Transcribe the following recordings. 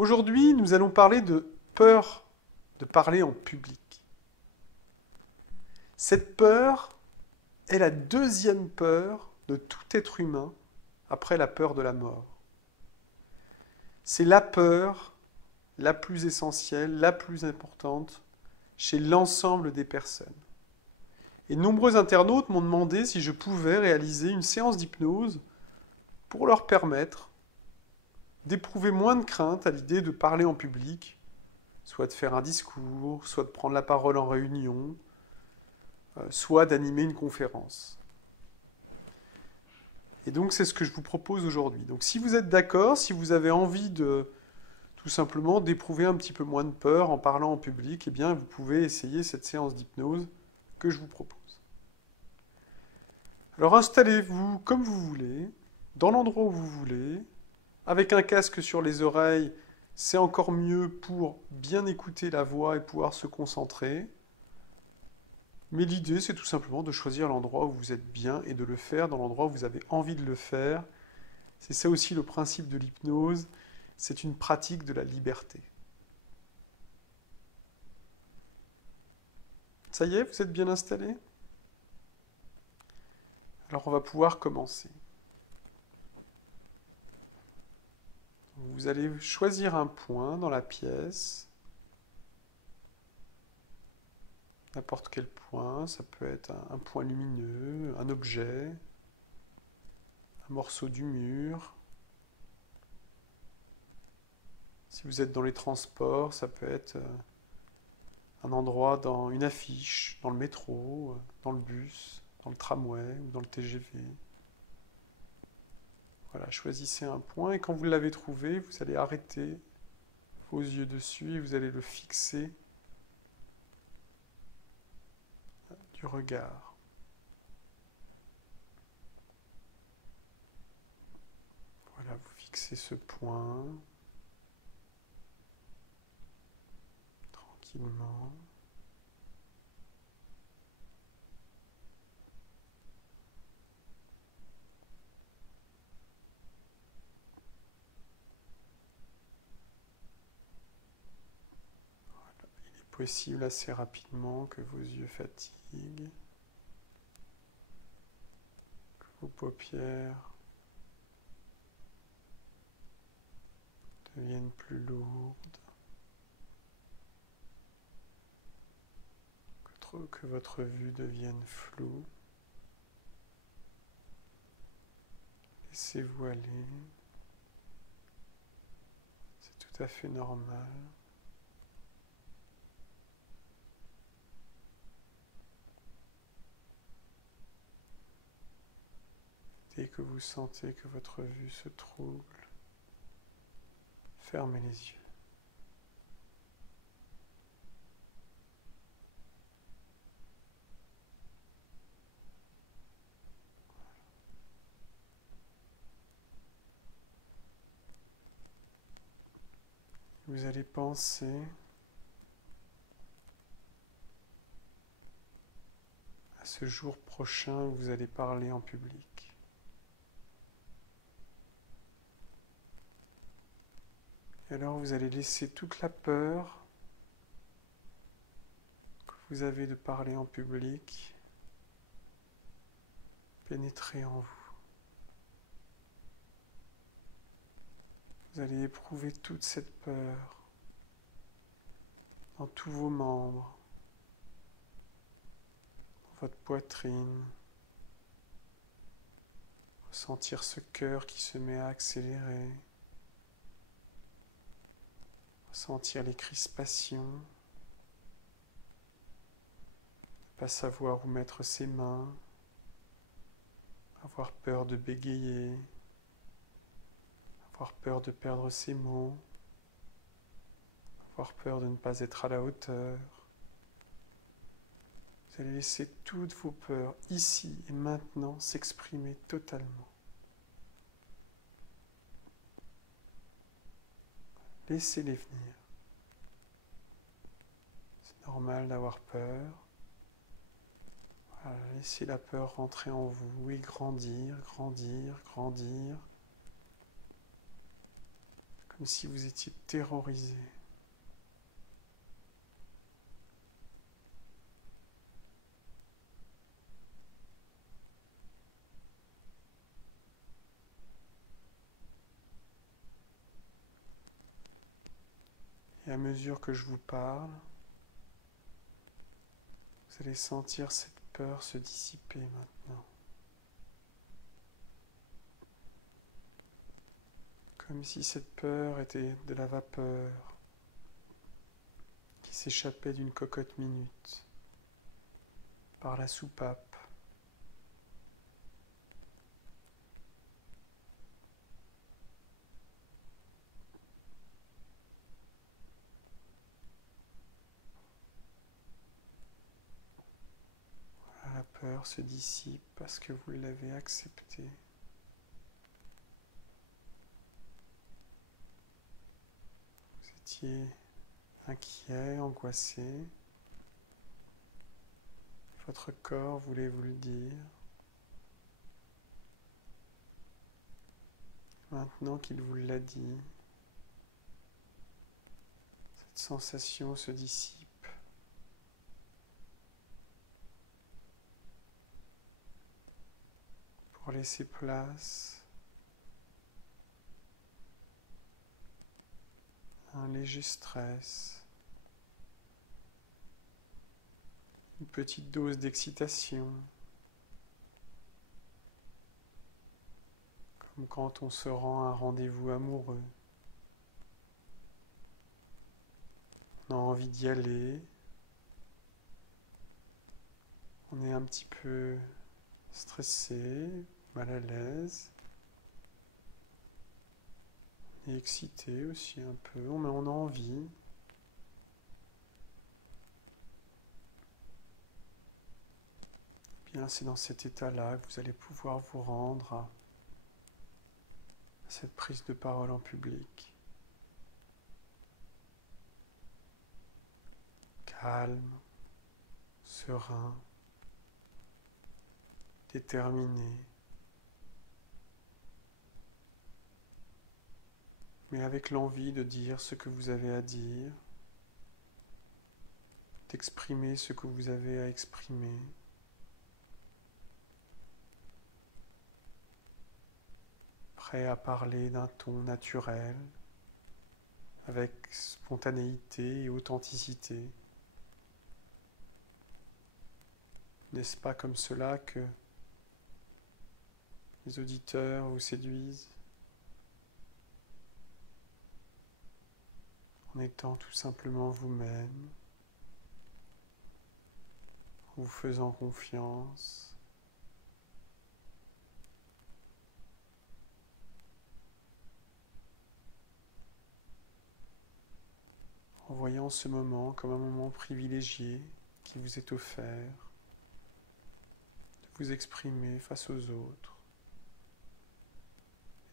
Aujourd'hui, nous allons parler de peur de parler en public. Cette peur est la deuxième peur de tout être humain après la peur de la mort. C'est la peur la plus essentielle, la plus importante chez l'ensemble des personnes. Et de nombreux internautes m'ont demandé si je pouvais réaliser une séance d'hypnose pour leur permettre d'éprouver moins de crainte à l'idée de parler en public, soit de faire un discours, soit de prendre la parole en réunion, soit d'animer une conférence. Et donc c'est ce que je vous propose aujourd'hui. Donc si vous êtes d'accord, si vous avez envie de tout simplement d'éprouver un petit peu moins de peur en parlant en public, eh bien vous pouvez essayer cette séance d'hypnose que je vous propose. Alors installez-vous comme vous voulez, dans l'endroit où vous voulez, avec un casque sur les oreilles, c'est encore mieux pour bien écouter la voix et pouvoir se concentrer. Mais l'idée, c'est tout simplement de choisir l'endroit où vous êtes bien et de le faire dans l'endroit où vous avez envie de le faire. C'est ça aussi le principe de l'hypnose, c'est une pratique de la liberté. Ça y est, vous êtes bien installé? Alors on va pouvoir commencer. Vous allez choisir un point dans la pièce, n'importe quel point, ça peut être un point lumineux, un objet, un morceau du mur. Si vous êtes dans les transports, ça peut être un endroit dans une affiche, dans le métro, dans le bus, dans le tramway ou dans le TGV. Voilà, choisissez un point et quand vous l'avez trouvé, vous allez arrêter vos yeux dessus et vous allez le fixer du regard. Voilà, vous fixez ce point tranquillement. Possible assez rapidement que vos yeux fatiguent, que vos paupières deviennent plus lourdes, que votre vue devienne floue. Laissez-vous aller, c'est tout à fait normal. Dès que vous sentez que votre vue se trouble, fermez les yeux. Vous allez penser à ce jour prochain où vous allez parler en public. Et alors vous allez laisser toute la peur que vous avez de parler en public pénétrer en vous. Vous allez éprouver toute cette peur dans tous vos membres, dans votre poitrine. Ressentir ce cœur qui se met à accélérer. Ressentir les crispations. Ne pas savoir où mettre ses mains. Avoir peur de bégayer. Avoir peur de perdre ses mots. Avoir peur de ne pas être à la hauteur. Vous allez laisser toutes vos peurs, ici et maintenant, s'exprimer totalement. Laissez-les venir. C'est normal d'avoir peur. Voilà, laissez la peur rentrer en vous et grandir, grandir, grandir. comme si vous étiez terrorisé. Et à mesure que je vous parle, vous allez sentir cette peur se dissiper maintenant. Comme si cette peur était de la vapeur qui s'échappait d'une cocotte minute par la soupape. La peur se dissipe parce que vous l'avez acceptée. Vous étiez inquiet, angoissé. Votre corps voulait vous le dire. Maintenant qu'il vous l'a dit, cette sensation se dissipe. Pour laisser place à un léger stress, une petite dose d'excitation, comme quand on se rend à un rendez-vous amoureux. On a envie d'y aller, on est un petit peu stressé, mal à l'aise, et excité aussi un peu, mais on a envie. Bien, c'est dans cet état-là que vous allez pouvoir vous rendre à cette prise de parole en public. Calme, serein, déterminé, mais avec l'envie de dire ce que vous avez à dire, d'exprimer ce que vous avez à exprimer. Prêt à parler d'un ton naturel, avec spontanéité et authenticité. N'est-ce pas comme cela que les auditeurs vous séduisent? En étant tout simplement vous-même, en vous faisant confiance, en voyant ce moment comme un moment privilégié qui vous est offert, de vous exprimer face aux autres,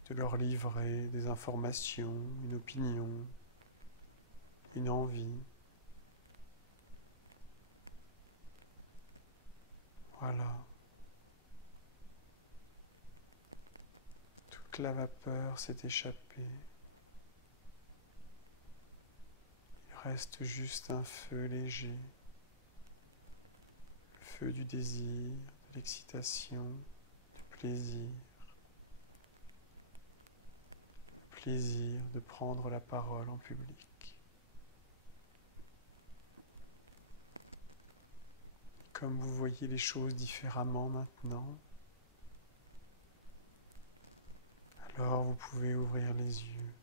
de leur livrer des informations, une opinion, une envie. Voilà. Toute la vapeur s'est échappée. Il reste juste un feu léger, le feu du désir, de l'excitation, du plaisir. Le plaisir de prendre la parole en public. Comme vous voyez les choses différemment maintenant, alors vous pouvez ouvrir les yeux.